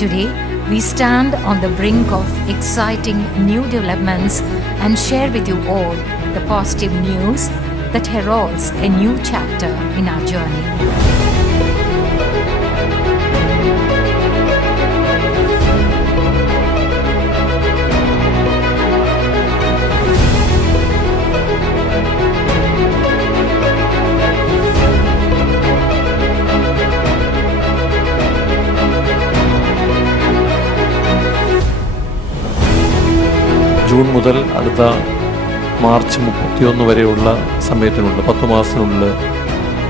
Today, we stand on the brink of exciting new developments and share with you all the positive news that heralds a new chapter in our journey. June മുതൽ അടുത്ത March 31 വരെയുള്ള സമയത്തിനുള്ളിൽ 10 മാസത്തിനുള്ളിൽ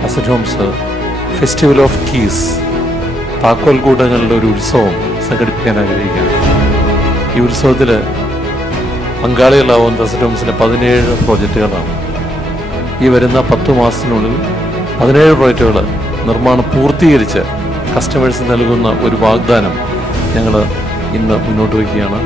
Asset Homes festival of keys താക്കോൽ കൂടങ്ങളുടെ ഒരു ഉത്സവം സംഘടിപ്പിക്കാൻ ആഗ്രഹിക്കുകയാണ്. ഈ ഉത്സവത്തിൽ പങ്കാളികളാവുന്ന അസറ്റ് ഹോംസിലെ 17 പ്രോജക്റ്റുകളാണ്. ഈ വരുന്ന 10 മാസത്തിനുള്ളിൽ 17 പ്രോജക്റ്റുകൾ നിർമ്മാണം പൂർത്തീകരിച്ച് കസ്റ്റമേഴ്സ് നൽകുന്ന ഒരു വാഗ്ദാനം ഞങ്ങൾ ഇന്ന് മുന്നോട്ട് വയ്ക്കുകയാണ്.